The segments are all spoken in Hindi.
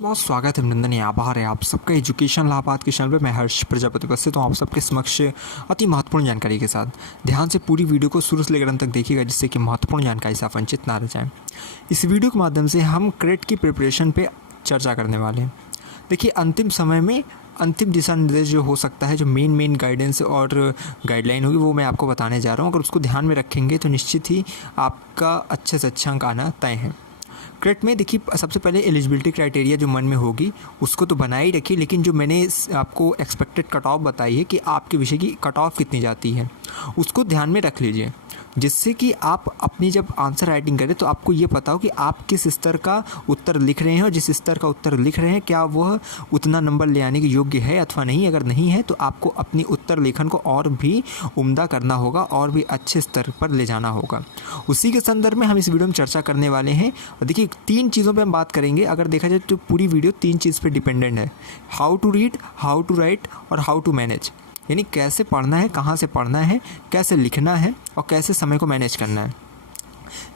बहुत स्वागत है अभिनंदन है आभार है आप सबका एजुकेशन लाभार्थ के चैनल पे। मैं हर्ष प्रजापति उपस्थित हूँ आप सबके समक्ष अति महत्वपूर्ण जानकारी के साथ। ध्यान से पूरी वीडियो को शुरू से लेकर अंत तक देखिएगा जिससे कि महत्वपूर्ण जानकारी से आप वंचित ना रह जाएं। इस वीडियो के माध्यम से हम क्रेट की प्रिपरेशन पे चर्चा करने वाले हैं। देखिए, अंतिम समय में अंतिम दिशा निर्देश जो हो सकता है, जो मेन गाइडेंस और गाइडलाइन होगी, वो मैं आपको बताने जा रहा हूँ। अगर उसको ध्यान में रखेंगे तो निश्चित ही आपका अच्छे से अच्छा अंक आना तय है। क्रेट में देखिए, सबसे पहले एलिजिबिलिटी क्राइटेरिया जो मन में होगी उसको तो बना ही रखिए, लेकिन जो मैंने आपको एक्सपेक्टेड कट ऑफ बताई है कि आपके विषय की कट ऑफ कितनी जाती है, उसको ध्यान में रख लीजिए, जिससे कि आप अपनी जब आंसर राइटिंग करें तो आपको ये पता हो कि आप किस स्तर का उत्तर लिख रहे हैं और जिस स्तर का उत्तर लिख रहे हैं क्या वह उतना नंबर ले आने के योग्य है अथवा नहीं। अगर नहीं है तो आपको अपनी उत्तर लेखन को और भी उम्दा करना होगा और भी अच्छे स्तर पर ले जाना होगा। उसी के संदर्भ में हम इस वीडियो में चर्चा करने वाले हैं। देखिए, 3 चीज़ों पर हम बात करेंगे। अगर देखा जाए तो पूरी वीडियो 3 चीज़ पर डिपेंडेंट है: how to read, how to write और हाउ टू मैनेज। यानी कैसे पढ़ना है, कहाँ से पढ़ना है, कैसे लिखना है और कैसे समय को मैनेज करना है।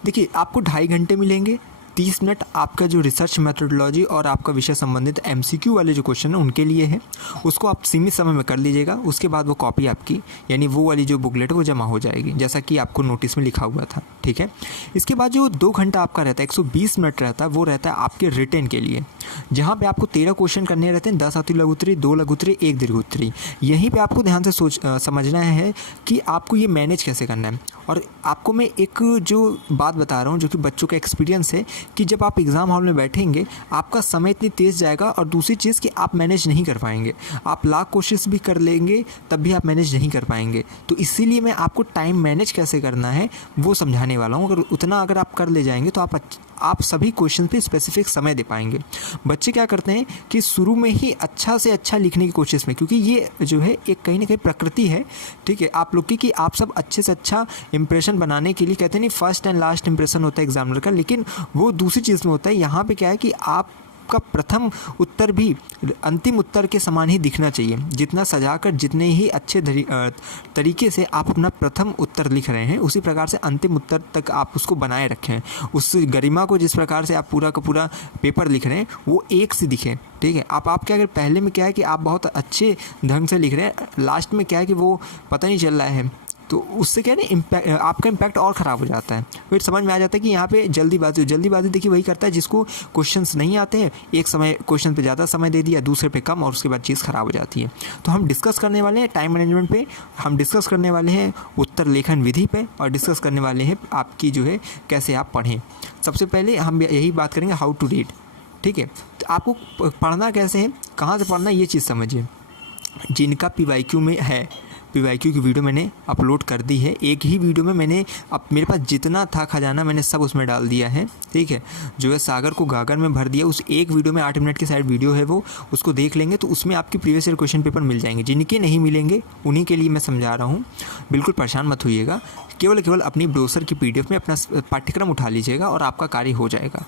देखिए, आपको 2.5 घंटे मिलेंगे। 30 मिनट आपका जो रिसर्च मेथोडोलॉजी और आपका विषय संबंधित MCQ वाले जो क्वेश्चन है उनके लिए है, उसको आप सीमित समय में कर लीजिएगा। उसके बाद वो कॉपी आपकी, यानी वो वाली जो बुकलेट है वो जमा हो जाएगी, जैसा कि आपको नोटिस में लिखा हुआ था। ठीक है। इसके बाद जो 2 घंटा आपका रहता है, 120 मिनट रहता है, वो रहता है आपके रिटेन के लिए, जहाँ पे आपको 13 क्वेश्चन करने रहते हैं। 10 अति लघु उत्तरी, 2 लघु उत्तरी, 1 दीर्घ उत्तरी। यहीं पे आपको ध्यान से समझना है कि आपको ये मैनेज कैसे करना है। और आपको मैं एक जो बात बता रहा हूँ जो कि बच्चों का एक्सपीरियंस है, कि जब आप एग्ज़ाम हॉल में बैठेंगे आपका समय इतनी तेज़ जाएगा, और दूसरी चीज़ कि आप मैनेज नहीं कर पाएंगे। आप लाख कोशिश भी कर लेंगे तब भी आप मैनेज नहीं कर पाएंगे। तो इसीलिए मैं आपको टाइम मैनेज कैसे करना है वो समझाने वाला हूँ। अगर आप कर ले जाएंगे तो आप सभी क्वेश्चन पे स्पेसिफिक समय दे पाएंगे। बच्चे क्या करते हैं कि शुरू में ही अच्छा से अच्छा लिखने की कोशिश में, क्योंकि ये जो है एक कहीं ना कहीं प्रकृति है, ठीक है, आप लोग की, कि आप सब अच्छे से अच्छा इंप्रेशन बनाने के लिए कहते हैं नहीं, फर्स्ट एंड लास्ट इंप्रेशन होता है एग्जामिनर का, लेकिन वो दूसरी चीज़ में होता है। यहाँ पे क्या है कि आपका प्रथम उत्तर भी अंतिम उत्तर के समान ही दिखना चाहिए। जितना सजाकर, जितने ही अच्छे तरीके से आप अपना प्रथम उत्तर लिख रहे हैं, उसी प्रकार से अंतिम उत्तर तक आप उसको बनाए रखें। उस गरिमा को, जिस प्रकार से आप पूरा का पूरा पेपर लिख रहे हैं, वो एक से दिखे। ठीक है। आप क्या, अगर पहले में क्या है कि आप बहुत अच्छे ढंग से लिख रहे हैं, लास्ट में क्या है कि वो पता नहीं चल रहा है, तो उससे क्या है ना, आपका इम्पैक्ट और ख़राब हो जाता है। फिर समझ में आ जाता है कि यहाँ पे जल्दीबाजी देखिए वही करता है जिसको क्वेश्चंस नहीं आते हैं, एक समय क्वेश्चन पे ज़्यादा समय दे दिया, दूसरे पे कम, और उसके बाद चीज़ ख़राब हो जाती है। तो हम डिस्कस करने वाले हैं टाइम मैनेजमेंट पे, हम डिस्कस करने वाले हैं उत्तर लेखन विधि पे, और डिस्कस करने वाले हैं आपकी जो है कैसे आप पढ़ें। सबसे पहले हम यही बात करेंगे हाउ टू रीड। ठीक है। तो आपको पढ़ना कैसे है, कहाँ से पढ़ना, ये चीज़ समझिए। जिनका PYQ में है, PYQ की वीडियो मैंने अपलोड कर दी है। एक ही वीडियो में मैंने मेरे पास जितना था खजाना मैंने सब उसमें डाल दिया है। ठीक है। जो है सागर को गागर में भर दिया। उस एक वीडियो में 8 मिनट की साइड वीडियो है, वो उसको देख लेंगे तो उसमें आपकी प्रीवियस ईयर क्वेश्चन पेपर मिल जाएंगे। जिनके नहीं मिलेंगे उन्हीं के लिए मैं समझा रहा हूँ, बिल्कुल परेशान मत होइएगा। केवल अपनी ब्रोशर की PDF में अपना पाठ्यक्रम उठा लीजिएगा और आपका कार्य हो जाएगा।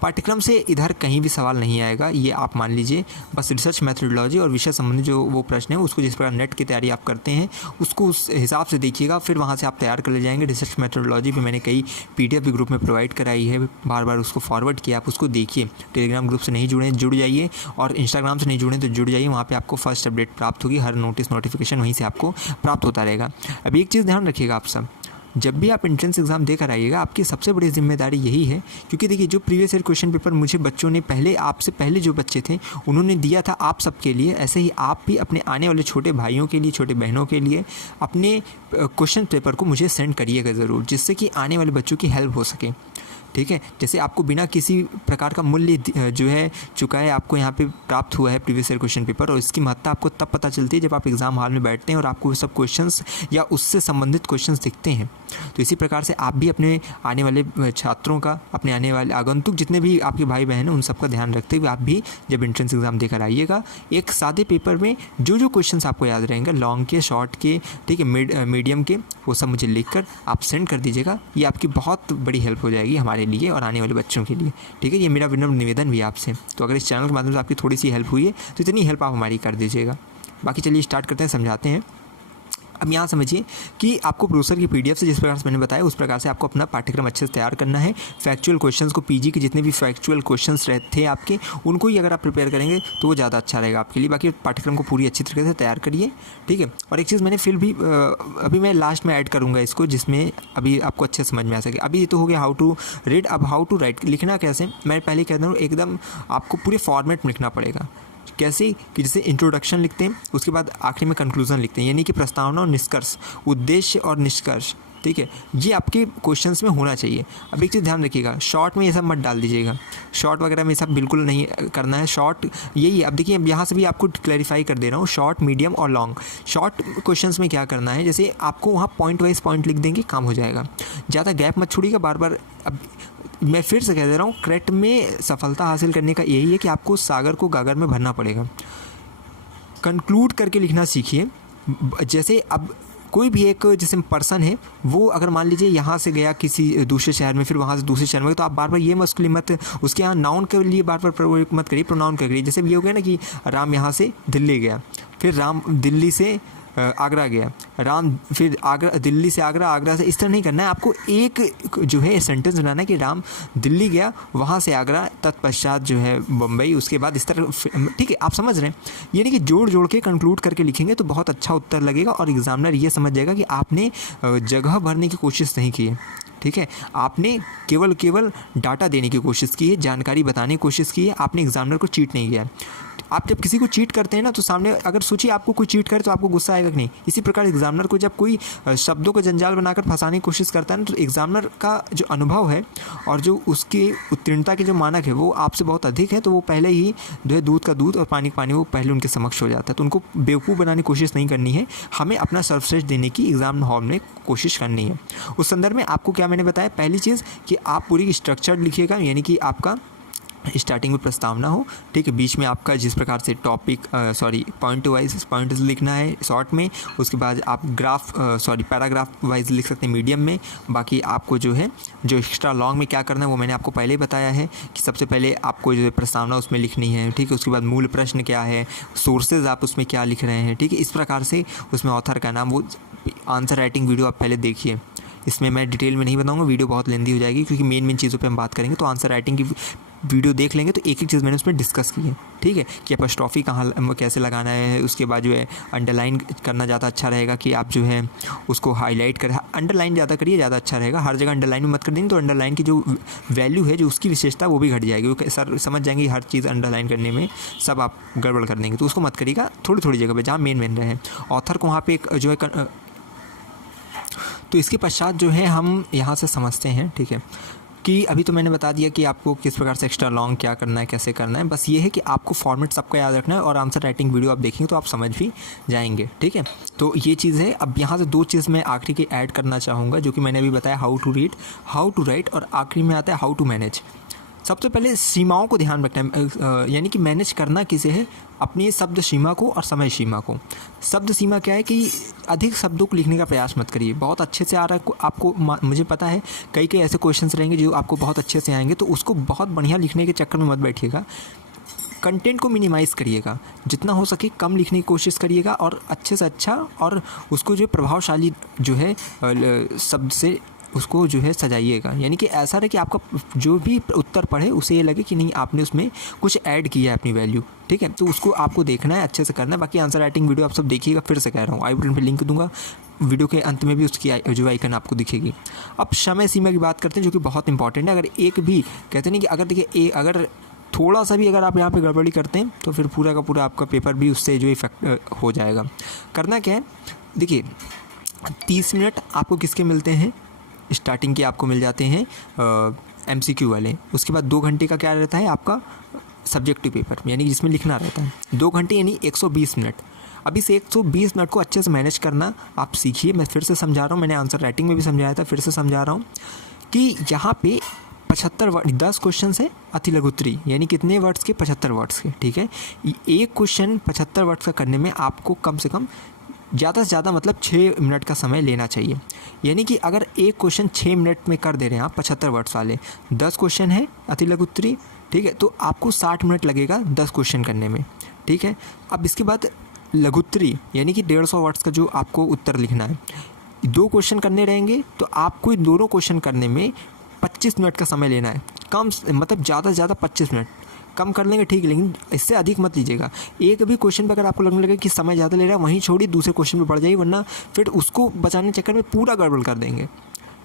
पाठ्यक्रम से इधर कहीं भी सवाल नहीं आएगा, ये आप मान लीजिए। बस रिसर्च मेथोडोलॉजी और विषय संबंधी जो वो प्रश्न है, उसको जिस प्रकार नेट की तैयारी आप करते हैं उसको उस हिसाब से देखिएगा, फिर वहाँ से आप तैयार कर ले जाएंगे। रिसर्च मेथोडोलॉजी पे मैंने कई PDF भी ग्रुप में प्रोवाइड कराई है, बार बार उसको फॉरवर्ड किया, आप उसको देखिए। टेलीग्राम ग्रुप से नहीं जुड़े, जुड़ जाइए, और इंस्टाग्राम से नहीं जुड़े तो जुड़ जाइए। वहाँ पर आपको फर्स्ट अपडेट प्राप्त होगी, हर नोटिफिकेशन वहीं से आपको प्राप्त होता रहेगा। अब एक चीज़ ध्यान रखिएगा, आप सब जब भी आप एंट्रेंस एग्ज़ाम देकर आइएगा, आपकी सबसे बड़ी जिम्मेदारी यही है, क्योंकि देखिए जो प्रीवियस ईयर क्वेश्चन पेपर मुझे बच्चों ने पहले, आपसे पहले जो बच्चे थे उन्होंने दिया था आप सबके लिए, ऐसे ही आप भी अपने आने वाले छोटे भाइयों के लिए, छोटे बहनों के लिए अपने क्वेश्चन पेपर को मुझे सेंड करिएगा ज़रूर, जिससे कि आने वाले बच्चों की हेल्प हो सके। ठीक है। जैसे आपको बिना किसी प्रकार का मूल्य जो है चुकाए आपको यहाँ पे प्राप्त हुआ है प्रीवियस ईयर क्वेश्चन पेपर, और इसकी महत्ता आपको तब पता चलती है जब आप एग्ज़ाम हॉल में बैठते हैं और आपको सब क्वेश्चंस या उससे संबंधित क्वेश्चंस दिखते हैं। तो इसी प्रकार से आप भी अपने आने वाले छात्रों का, अपने आने वाले आगंतुक जितने भी आपके भाई बहन हैं, उन सबका ध्यान रखते हुए आप भी जब एंट्रेंस एग्ज़ाम देकर आइएगा, एक सादे पेपर में जो क्वेश्चंस आपको याद रहेंगे, लॉन्ग के, शॉर्ट के, ठीक है, मीडियम के, वो सब मुझे लिखकर आप सेंड कर दीजिएगा। ये आपकी बहुत बड़ी हेल्प हो जाएगी हमारे लिए और आने वाले बच्चों के लिए। ठीक है। ये मेरा विनम्र निवेदन भी है आपसे। तो अगर इस चैनल के माध्यम से आपकी थोड़ी सी हेल्प हुई है तो इतनी हेल्प आप हमारी कर दीजिएगा। बाकी चलिए स्टार्ट करते हैं, समझाते हैं। अब यहाँ समझिए कि आपको ब्रोशर की पीडीएफ से जिस प्रकार से मैंने बताया उस प्रकार से आपको अपना पाठ्यक्रम अच्छे से तैयार करना है। फैक्चुअल क्वेश्चंस को, पीजी के जितने भी फैक्चुअल क्वेश्चंस रहते हैं आपके, उनको ही अगर आप प्रिपेयर करेंगे तो वो ज़्यादा अच्छा रहेगा आपके लिए। बाकी पाठ्यक्रम को पूरी अच्छी तरीके से तैयार करिए, ठीक है। और एक चीज़ मैंने फिर भी अभी मैं लास्ट में ऐड करूँगा इसको, जिसमें अभी आपको अच्छे समझ में आ सके। अभी ये तो हो गया हाउ टू रीड। अब हाउ टू राइट लिखना कैसे, मैं पहले कहता हूँ एकदम आपको पूरे फॉर्मेट में लिखना पड़ेगा। कैसे कि जैसे इंट्रोडक्शन लिखते हैं, उसके बाद आखिरी में कंक्लूजन लिखते हैं, यानी कि प्रस्तावना और निष्कर्ष, उद्देश्य और निष्कर्ष, ठीक है। ये आपके क्वेश्चंस में होना चाहिए। अब एक चीज़ ध्यान रखिएगा, शॉर्ट में ये सब मत डाल दीजिएगा, शॉर्ट वगैरह में ये सब बिल्कुल नहीं करना है। शॉर्ट यही, अब देखिए यहाँ से भी आपको क्लैरिफाई कर दे रहा हूँ, शॉर्ट, मीडियम और लॉन्ग। शॉर्ट क्वेश्चंस में क्या करना है, जैसे आपको वहाँ पॉइंट वाइज पॉइंट लिख देंगे, काम हो जाएगा। ज़्यादा गैप मत छोड़िएगा बार बार। अब मैं फिर से कह दे रहा हूँ, क्रेट में सफलता हासिल करने का यही है कि आपको सागर को गागर में भरना पड़ेगा। कंक्लूड करके लिखना सीखिए। जैसे अब कोई भी एक जैसे पर्सन है, वो अगर मान लीजिए यहाँ से गया किसी दूसरे शहर में, फिर वहाँ से दूसरे शहर में, तो आप बार बार ये मत उसके यहाँ नाउन के लिए बार बार प्रयोग मत करिए, प्रोनाउन करिए। जैसे ये हो गया ना कि राम यहाँ से दिल्ली गया, फिर राम दिल्ली से आगरा गया, राम फिर आगरा, दिल्ली से आगरा, आगरा से, इस तरह नहीं करना है। आपको एक जो है सेंटेंस बनाना है कि राम दिल्ली गया, वहाँ से आगरा, तत्पश्चात जो है बम्बई, उसके बाद इस तरह, ठीक है। आप समझ रहे हैं, यानी कि जोड़ जोड़ के कंक्लूड करके लिखेंगे तो बहुत अच्छा उत्तर लगेगा और एग्जामिनर ये समझ जाएगा कि आपने जगह भरने की कोशिश नहीं की है, ठीक है। आपने केवल डाटा देने की कोशिश की है, जानकारी बताने की कोशिश की है, आपने एग्जामिनर को चीट नहीं किया है। आप जब किसी को चीट करते हैं ना, तो सामने अगर सोचिए आपको कोई चीट करे तो आपको गुस्सा आएगा कि नहीं। इसी प्रकार एग्जामिनर को जब कोई शब्दों का जंजाल बनाकर फंसाने की कोशिश करता है ना, तो एग्जामिनर का जो अनुभव है और जो उसकी उत्तीर्णता के जो मानक है वो आपसे बहुत अधिक है, तो वो पहले ही जो है दूध का दूध और पानी का पानी वो पहले उनके समक्ष हो जाता है। तो उनको बेवकूफ़ बनाने की कोशिश नहीं करनी है, हमें अपना सर्वश्रेष्ठ देने की एग्जाम हॉल में कोशिश करनी है। उस संदर्भ में आपको क्या मैंने बताया, पहली चीज़ कि आप पूरी स्ट्रक्चर्ड लिखिएगा, यानी कि आपका स्टार्टिंग में प्रस्तावना हो, ठीक है। बीच में आपका जिस प्रकार से टॉपिक पॉइंट वाइज पॉइंट लिखना है शॉर्ट में, उसके बाद आप पैराग्राफ वाइज लिख सकते हैं मीडियम में। बाकी आपको जो है जो एक्स्ट्रा लॉन्ग में क्या करना है वो मैंने आपको पहले ही बताया है कि सबसे पहले आपको जो है प्रस्तावना उसमें लिखनी है, ठीक है। उसके बाद मूल प्रश्न क्या है, सोर्सेज आप उसमें क्या लिख रहे हैं, ठीक है। इस प्रकार से उसमें ऑथर का नाम, वो आंसर राइटिंग वीडियो आप पहले देखिए, इसमें मैं डिटेल में नहीं बताऊंगा, वीडियो बहुत लेंदी हो जाएगी, क्योंकि मेन चीज़ों पे हम बात करेंगे। तो आंसर राइटिंग की वीडियो देख लेंगे तो एक एक चीज़ मैंने उसमें डिस्कस की है, ठीक है, कि एपॉस्ट्रॉफी कहाँ कैसे लगाना है। उसके बाद जो है अंडरलाइन करना ज़्यादा अच्छा रहेगा, कि आप जो है उसको हाईलाइट कर, अंडरलाइन ज़्यादा करिए, ज़्यादा अच्छा रहेगा। हर जगह अंडरलाइन में मत कर देंगे तो अंडरलाइन की जो वैल्यू है, जो उसकी विशेषता, वो भी घट जाएगी। वो सर समझ जाएंगे हर चीज़ अंडरलाइन करने में सब आप गड़बड़ कर देंगे, तो उसको मत करिएगा, थोड़ी थोड़ी जगह पर जहाँ मेन रहे। ऑथर को वहाँ पर एक जो है, तो इसके पश्चात जो है हम यहाँ से समझते हैं, ठीक है, कि अभी तो मैंने बता दिया कि आपको किस प्रकार से एक्स्ट्रा लॉन्ग क्या करना है, कैसे करना है। बस ये है कि आपको फॉर्मेट सबका याद रखना है और आंसर राइटिंग वीडियो आप देखेंगे तो आप समझ भी जाएंगे, ठीक है। तो ये चीज़ है। अब यहाँ से दो चीज़ मैं आखिरी की ऐड करना चाहूँगा, जो कि मैंने अभी बताया, how to read, how to write, और आखिरी में आता है हाउ टू मैनेज। सबसे पहले सीमाओं को ध्यान रखना है, यानी कि मैनेज करना किसे है, अपनी शब्द सीमा को और समय सीमा को। शब्द सीमा क्या है कि अधिक शब्दों को लिखने का प्रयास मत करिए। बहुत अच्छे से आ रहा है आपको, मुझे पता है कई ऐसे क्वेश्चंस रहेंगे जो आपको बहुत अच्छे से आएंगे, तो उसको बहुत बढ़िया लिखने के चक्कर में मत बैठिएगा। कंटेंट को मिनिमाइज़ करिएगा, जितना हो सके कम लिखने की कोशिश करिएगा, और अच्छे से अच्छा, और उसको जो प्रभावशाली जो है शब्द से उसको जो है सजाइएगा। यानी कि ऐसा रहे कि आपका जो भी उत्तर पढ़े उसे ये लगे कि नहीं आपने उसमें कुछ ऐड किया है अपनी वैल्यू, ठीक है। तो उसको आपको देखना है, अच्छे से करना है। बाकी आंसर राइटिंग वीडियो आप सब देखिएगा, फिर से कह रहा हूँ, आई बटन पे लिंक दूंगा, वीडियो के अंत में भी उसकी जो आइकन आपको दिखेगी। अब समय सीमा की बात करते हैं, जो कि बहुत इंपॉर्टेंट है। अगर एक भी कहते नहीं कि अगर देखिए अगर थोड़ा सा भी अगर आप यहाँ पे गड़बड़ी करते हैं तो फिर पूरा का पूरा आपका पेपर भी उससे जो इफेक्ट हो जाएगा। करना क्या है, देखिए 30 मिनट आपको किसके मिलते हैं, स्टार्टिंग के आपको मिल जाते हैं MCQ वाले। उसके बाद 2 घंटे का क्या रहता है आपका सब्जेक्टिव पेपर, यानी जिसमें लिखना रहता है। 2 घंटे यानी 120 मिनट। अब इस 120 मिनट को अच्छे से मैनेज करना आप सीखिए। मैं फिर से समझा रहा हूँ, मैंने आंसर राइटिंग में भी समझाया था, फिर से समझा रहा हूँ कि यहाँ पे 75 वर्ड 10 क्वेश्चन है अति लघुत्तरी, यानी कितने वर्ड्स के, 75 वर्ड्स के, ठीक है। एक क्वेश्चन 75 वर्ड्स का करने में आपको कम से कम ज़्यादा से ज़्यादा मतलब 6 मिनट का समय लेना चाहिए। यानी कि अगर एक क्वेश्चन 6 मिनट में कर दे रहे हैं आप 75 वर्ड्स वाले, 10 क्वेश्चन है अति लघुत्तरी, ठीक है, तो आपको 60 मिनट लगेगा 10 क्वेश्चन करने में, ठीक है। अब इसके बाद लघुत्तरी यानी कि 150 वर्ड्स का जो आपको उत्तर लिखना है। 2 क्वेश्चन करने रहेंगे तो आपको इन दोनों क्वेश्चन करने में 25 मिनट का समय लेना है। कम मतलब ज़्यादा से ज़्यादा 25 मिनट, कम कर लेंगे ठीक है, लेकिन इससे अधिक मत लीजिएगा। एक भी क्वेश्चन पर अगर आपको लगने लगे कि समय ज़्यादा ले रहा है, वहीं छोड़िए, दूसरे क्वेश्चन पे बढ़ जाइए, वरना फिर उसको बचाने के चक्कर में पूरा गड़बड़ कर देंगे।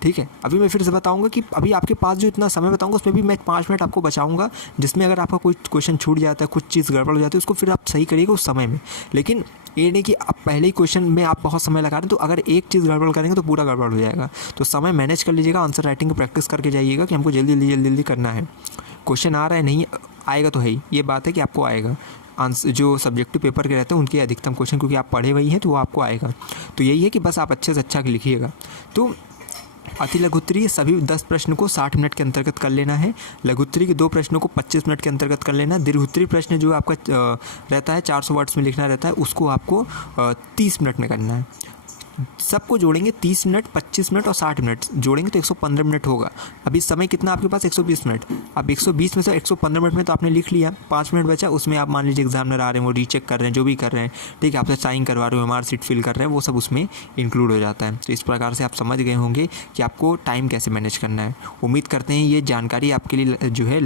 ठीक है, अभी मैं फिर से बताऊंगा कि अभी आपके पास जो इतना समय बताऊंगा उसमें भी मैं 5 मिनट आपको बचाऊंगा, जिसमें अगर आपका कोई क्वेश्चन छूट जाता है, कुछ चीज़ गड़बड़ हो जाती है, उसको फिर आप सही करिएगा उस समय में। लेकिन ये नहीं कि आप पहले ही क्वेश्चन में आप बहुत समय लगा रहे हैं, तो अगर एक चीज़ गड़बड़ करेंगे तो पूरा गड़बड़ हो जाएगा। तो समय मैनेज कर लीजिएगा, आंसर राइटिंग की प्रैक्टिस करके जाइएगा कि हमको जल्दी करना है। क्वेश्चन आ रहा है, नहीं आएगा तो है ही, ये बात है कि आपको आएगा। आंसर जो सब्जेक्टिव पेपर के रहते हैं उनके अधिकतम क्वेश्चन, क्योंकि आप पढ़े वही हैं तो वो आपको आएगा। तो यही है कि बस आप अच्छे से अच्छा लिखिएगा। तो अति लघुत्तरी सभी 10 प्रश्न को 60 मिनट के अंतर्गत कर लेना है। लघुत्तरी के 2 प्रश्नों को 25 मिनट के अंतर्गत कर लेना है। दीर्घोत्तरी प्रश्न जो आपका रहता है 400 वर्ड्स में लिखना रहता है, उसको आपको 30 मिनट में करना है। सबको जोड़ेंगे 30 मिनट, 25 मिनट और 60 मिनट जोड़ेंगे तो 115 मिनट होगा। अभी समय कितना आपके पास 120 मिनट। अब 120 में से 115 मिनट में तो आपने लिख लिया, 5 मिनट बचा, उसमें आप मान लीजिए एग्जामिनर आ रहे हैं, वो रीचेक कर रहे हैं, जो भी कर रहे हैं, ठीक है, आपसे साइन करवा रहे हो, हमारा सीट फिल कर रहे हैं, वो सब उसमें इंक्लूड हो जाता है। तो इस प्रकार से आप समझ गए होंगे कि आपको टाइम कैसे मैनेज करना है। उम्मीद करते हैं ये जानकारी आपके लिए जो है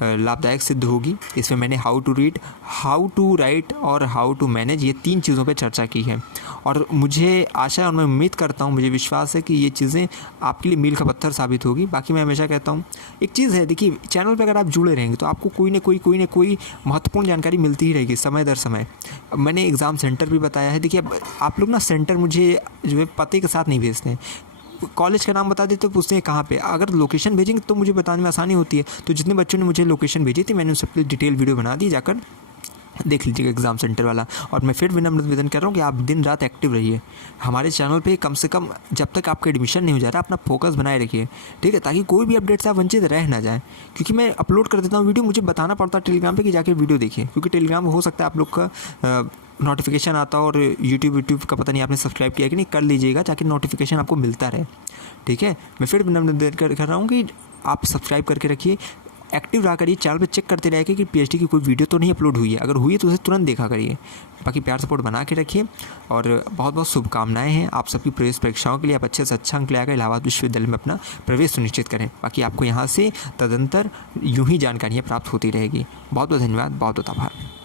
लाभदायक सिद्ध होगी। इसमें मैंने how to read, how to write और हाउ टू मैनेज, ये 3 चीज़ों पर चर्चा की है। और मुझे आशा और मैं उम्मीद करता हूँ, मुझे विश्वास है कि ये चीज़ें आपके लिए मील का पत्थर साबित होगी। बाकी मैं हमेशा कहता हूँ एक चीज़ है, देखिए चैनल पे अगर आप जुड़े रहेंगे तो आपको कोई ना कोई महत्वपूर्ण जानकारी मिलती ही रहेगी समय दर समय। मैंने एग्ज़ाम सेंटर भी बताया है। देखिए अब आप लोग ना सेंटर मुझे जो है पते के साथ नहीं भेजते हैं, कॉलेज का नाम बता देते तो पूछते हैं कहाँ पे। अगर लोकेशन भेजेंगे तो मुझे बताने में आसानी होती है। तो जितने बच्चों ने मुझे लोकेशन भेजी थी मैंने उन सबके डिटेल वीडियो बना दी, जाकर देख लीजिएगा एग्ज़ाम सेंटर वाला। और मैं फिर विनम्र निवेदन कर रहा हूँ कि आप दिन रात एक्टिव रहिए हमारे चैनल पे। कम से कम जब तक आपका एडमिशन नहीं हो जा रहा अपना फोकस बनाए रखिए, ठीक है, ताकि कोई भी अपडेट से आप वंचित रह ना जाए। क्योंकि मैं अपलोड कर देता हूँ वीडियो, मुझे बताना पड़ता है टेलीग्राम पे कि जाके वीडियो देखिए, क्योंकि टेलीग्राम हो सकता है आप लोग का नोटिफिकेशन आता और यूट्यूब का पता नहीं आपने सब्सक्राइब किया कि नहीं, कर लीजिएगा ताकि नोटिफिकेशन आपको मिलता रहे। ठीक है, मैं फिर विनम्र निवेदन कर रहा हूँ कि आप सब्सक्राइब करके रखिए, एक्टिव रहा करिए, चैनल पे चेक करते रहिए कि पीएचडी की कोई वीडियो तो नहीं अपलोड हुई है। अगर हुई है तो उसे तुरंत देखा करिए। बाकी प्यार सपोर्ट बना के रखिए और बहुत बहुत शुभकामनाएं हैं आप सबकी प्रवेश परीक्षाओं के लिए। आप अच्छे से अच्छा अंक लाकर इलाहाबाद विश्वविद्यालय में अपना प्रवेश सुनिश्चित करें। बाकी आपको यहाँ से तदंतर यूँ ही जानकारियाँ प्राप्त होती रहेगी। बहुत बहुत धन्यवाद, बहुत बहुत आभार।